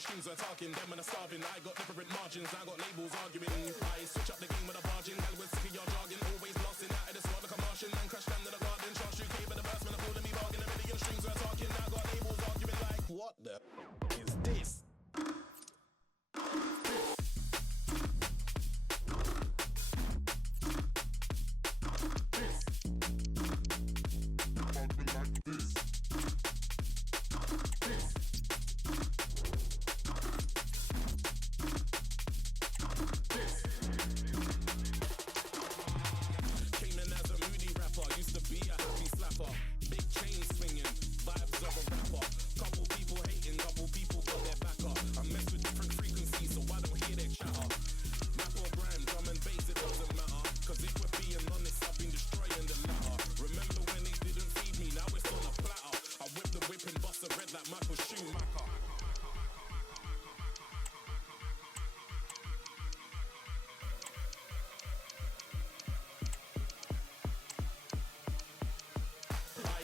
million strings are talking. Them when I'm starving, I got different margins. I got labels arguing. I switch up the game with a barging. Gal was sick of your jargon. Always blasting out of the squad like a Martian. Man crash down to the garden. Charge you came with the burst. Man, I'm calling me bargain. A million strings are talking. I got labels arguing like, what the is this?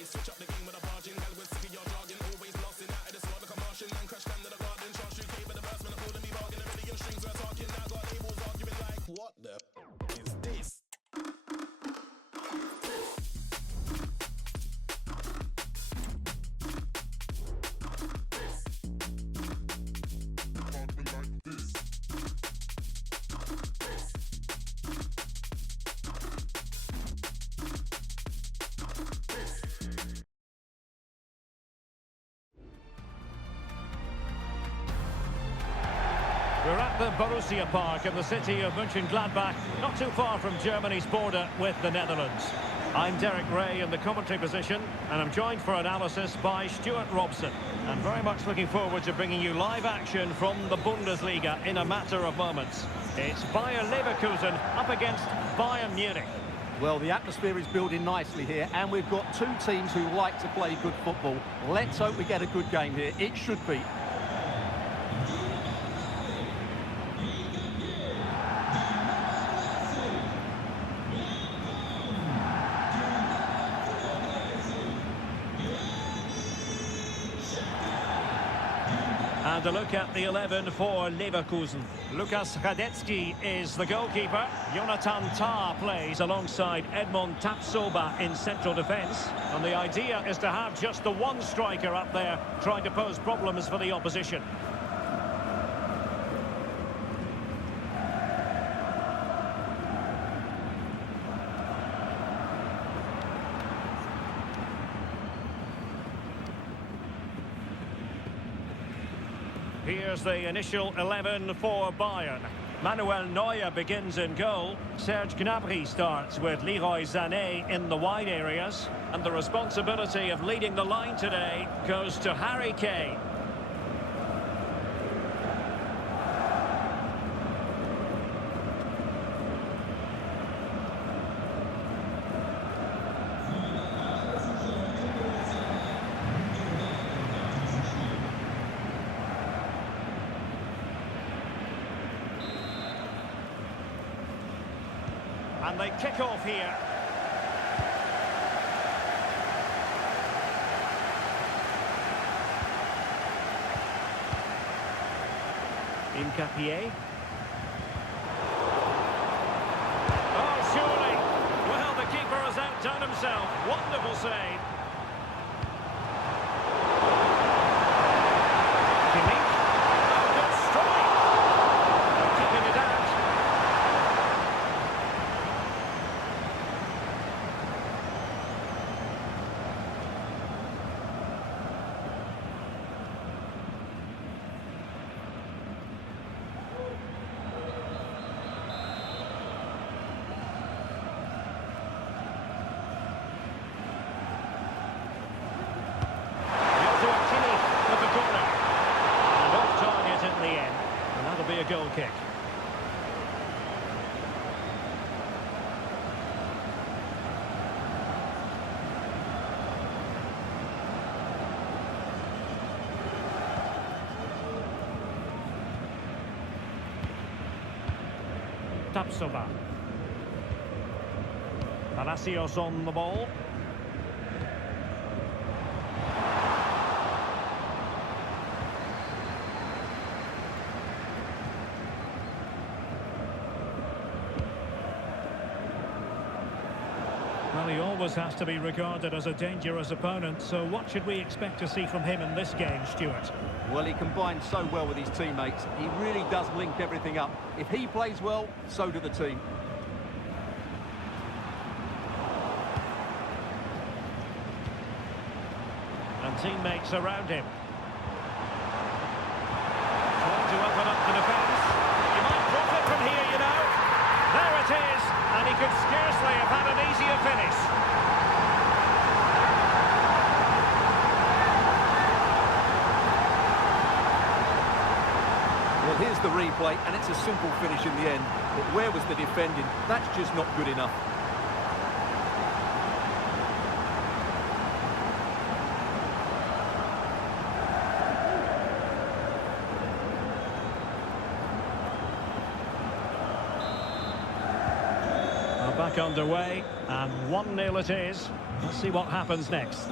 Switch up the game with a barging. Gal was sick of your jargon. Always blasting out of the squad like a Martian. Man crash down to the garden. Charge you came with the burst. Man, I'm calling me bargain. A million strings are talking. I got labels arguing like, what the is this? We're at the Borussia Park in the city of Mönchengladbach, not too far from Germany's border with the Netherlands. I'm Derek Ray in the commentary position, and I'm joined for analysis by Stuart Robson. And very much looking forward to bringing you live action from the Bundesliga in a matter of moments. It's Bayern Lervekusen up against Bayern Munich. Well, the atmosphere is building nicely here, and we've got two teams who like to play good football. Let's hope we get a good game here. It should be. And a look at the 11 for Leverkusen. Lukas Radetzky is the goalkeeper. Jonathan Tah plays alongside Edmond Tapsoba in central defence. And the idea is to have just the one striker up there trying to pose problems for the opposition. Here's the initial 11 for Bayern. Manuel Neuer begins in goal. Serge Gnabry starts with Leroy Sané in the wide areas. And the responsibility of leading the line today goes to Harry Kane. And they kick off here. Incapié. Oh, surely. Well, the keeper has outdone himself. Wonderful save. Kimmich. Oh, good strike. They're keeping it out. Be a goal kick. Tapsoba. Palacios on the ball. Well, he always has to be regarded as a dangerous opponent, so what should we expect to see from him in this game, Stuart? Well, he combines so well with his teammates. He really does link everything up. If he plays well, so do the team. And teammates around him. Trying to open up the defence. He might profit from here, you know. There it is, and he could scarcely have had an easier finish. Well, here's the replay, and it's a simple finish in the end. But where was the defending? That's just not good enough. Back underway, and 1-0 it is. Let's see what happens next.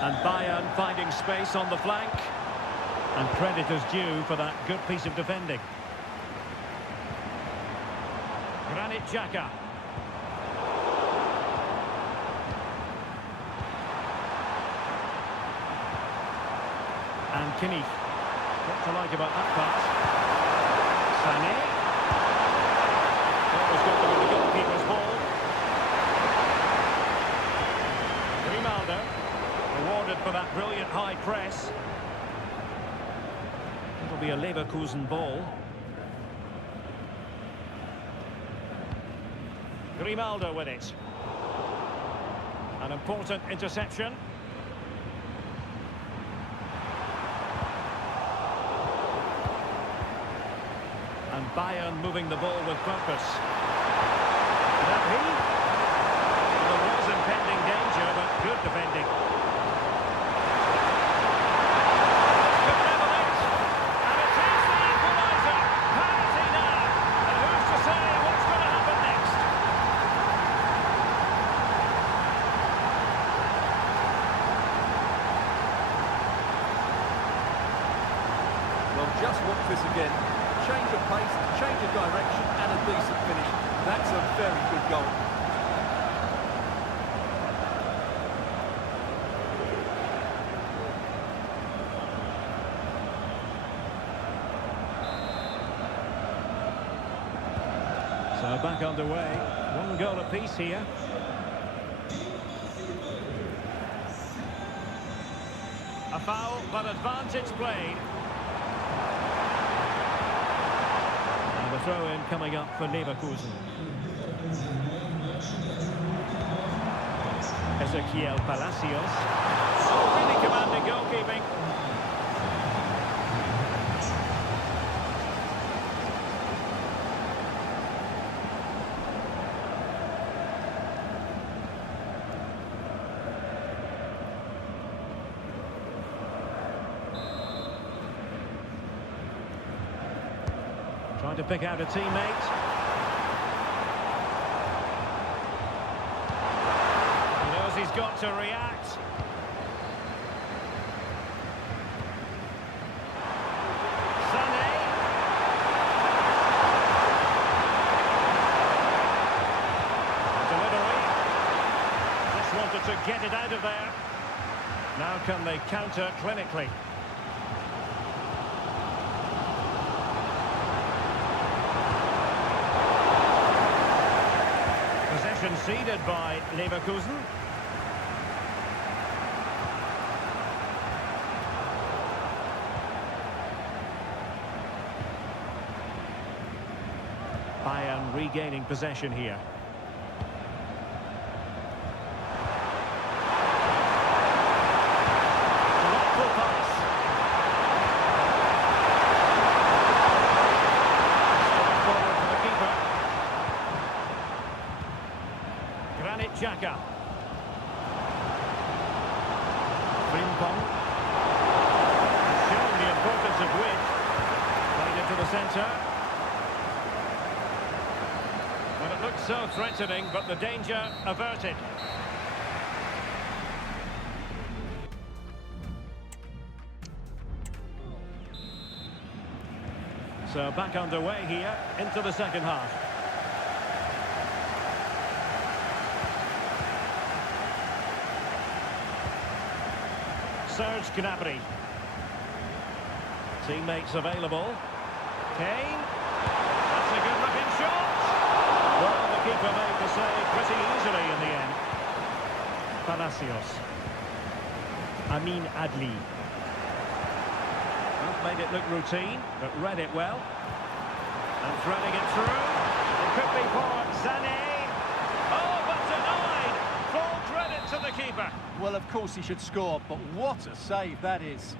And Bayern finding space on the flank. And credit is due for that good piece of defending. Granit Xhaka. And Kimmich. What to like about that pass? Sané. Was going to be the goalkeeper's ball. Grimaldo rewarded for that brilliant high press. It'll be a Lervekusen ball. Grimaldo with it. An important interception. And Bayern moving the ball with purpose. There was impending danger, but good defending. Could level it. And it is the equaliser. Penalty now. And who's to say what's going to happen next? Well, just watch this again. Change of pace, change of direction, and a decent finish. That's a very good goal. So back underway. 1 goal apiece here. A foul, but advantage played. The throw-in coming up for Lervekusen. Ezequiel Palacios. Oh, really commanding goalkeeping. Trying to pick out a teammate. He knows he's got to react. Sané. Delivery. Just wanted to get it out of there. Now can they counter clinically? Conceded by Lervekusen. Bayern regaining possession here. Delightful pass. Forward for the keeper. Granit Xhaka. Frimpong. Showing the importance of width. Played into the centre. Well, it looked so threatening, but the danger averted. So back underway here into the second half. Serge Gnabry. Teammates available. Kane. That's a good looking shot. Well, the keeper made the save pretty easily in the end. Palacios. Amin Adli. Well, made it look routine, but read it well. And threading it through. It could be for Sané. Oh, but denied. Full credit to the keeper. Well, of course he should score, but what a save that is.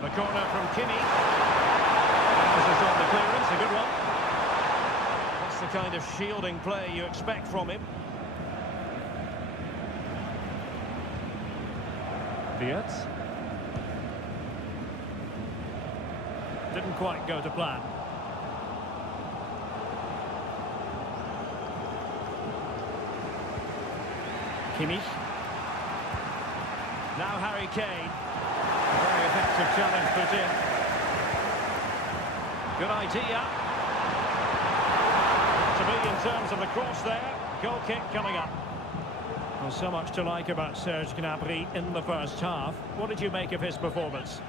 The corner from Kimi. This is on the clearance, a good one. That's the kind of shielding play you expect from him. Wirtz. Didn't quite go to plan. Kimmich. Now Harry Kane. A very effective challenge put in. Good idea. To be in terms of the cross there. Goal kick coming up. Well, so much to like about Serge Gnabry in the first half. What did you make of his performance?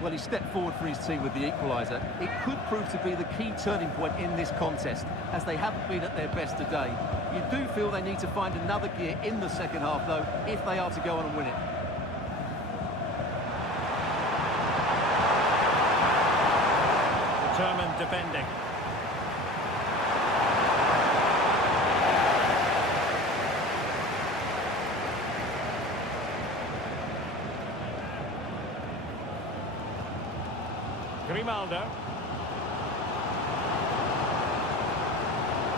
Well, he stepped forward for his team with the equaliser. It could prove to be the key turning point in this contest, as they haven't been at their best today. You do feel they need to find another gear in the second half, though, if they are to go on and win it. Determined defending. Grimaldo.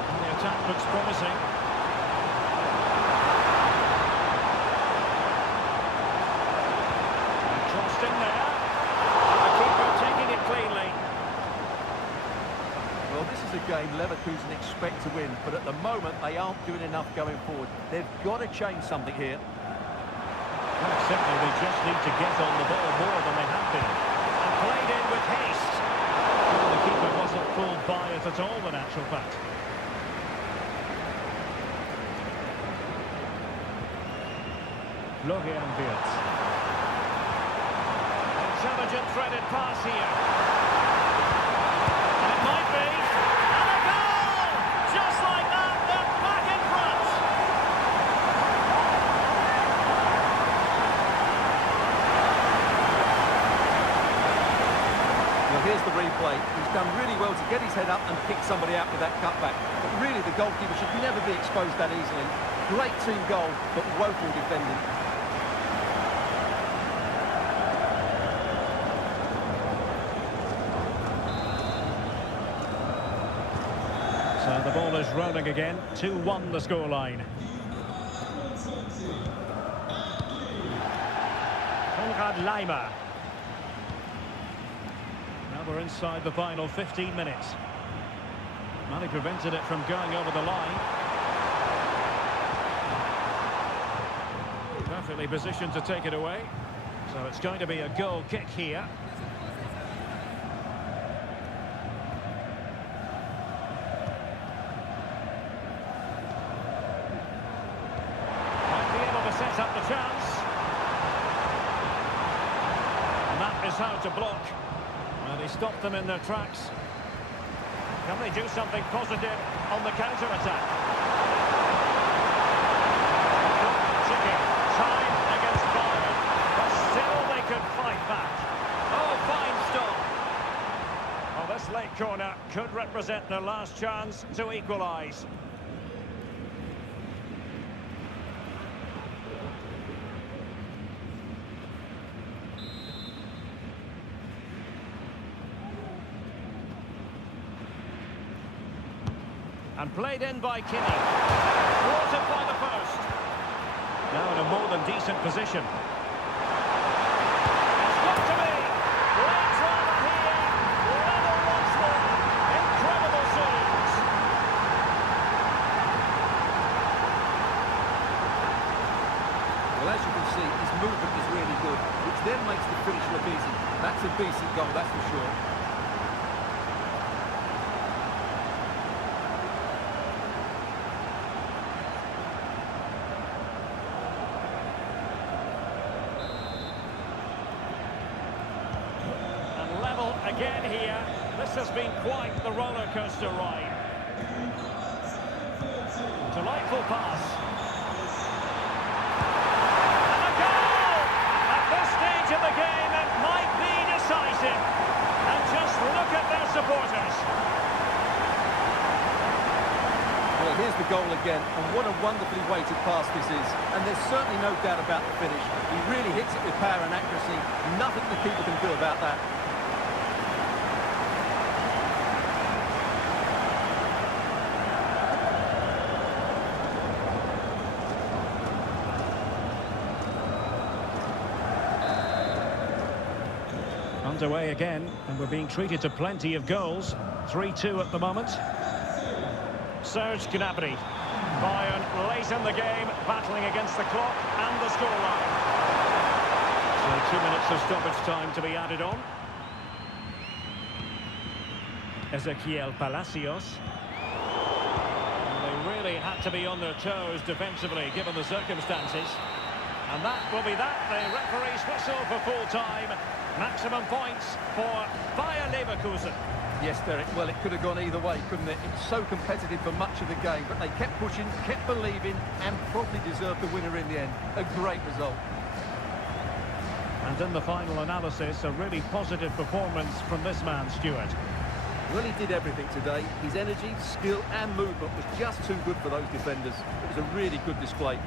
And the attack looks promising. Crossed in there. The keeper taking it cleanly. Well, this is a game Lervekusen expect to win, but at the moment they aren't doing enough going forward. They've got to change something here. Well, simply they just need to get on the ball more than they have been. And played in with haste. Well, the keeper wasn't fooled by it at all, in actual fact. Florian Wirtz. Intelligent threaded pass here. And it might be. And a goal! Just like that, they're back in front. Well, here's the replay. He's done really well to get his head up and pick somebody out with that cutback. But really, the goalkeeper should never be exposed that easily. Great team goal, but woeful defending. So the ball is rolling again. 2-1 the scoreline. Konrad Laimer. Now we're inside the final 15 minutes. Well, he prevented it from going over the line. Perfectly positioned to take it away. So it's going to be a goal kick here. Might be able to set up the chance. And that is how to block. And he stopped them in their tracks. Can they do something positive on the counter-attack? Ticking. Time against Bayern. But still they could fight back. Oh, fine stop. Well, this late corner could represent their last chance to equalise. And played in by Kimi. Brought it by the post. Now in a more than decent position. It's got to be. Great drama here. Level once more. Incredible saves. Well, as you can see, his movement is really good, which then makes the finish look easy. That's a decent goal, that's for sure. again here. This has been quite the roller coaster ride. Delightful pass. And a goal! At this stage of the game, it might be decisive. And just look at their supporters. Well, here's the goal again, and what a wonderfully weighted pass this is. And there's certainly no doubt about the finish. He really hits it with power and accuracy. Nothing the keeper can do about that. Underway again, and we're being treated to plenty of goals. 3-2 at the moment. Serge Gnabry. Bayern late in the game, battling against the clock and the scoreline. So 2 minutes of stoppage time to be added on. Ezequiel Palacios. They really had to be on their toes defensively, given the circumstances. And that will be that. The referee's whistle for full time. Maximum points for Bayern Lervekusen. Yes, Derek, well, it could have gone either way, couldn't it? It's so competitive for much of the game, but they kept pushing, kept believing, and probably deserved the winner in the end. A great result. And in the final analysis, a really positive performance from this man, Stuart. Well, he did everything today. His energy, skill and movement was just too good for those defenders. It was a really good display.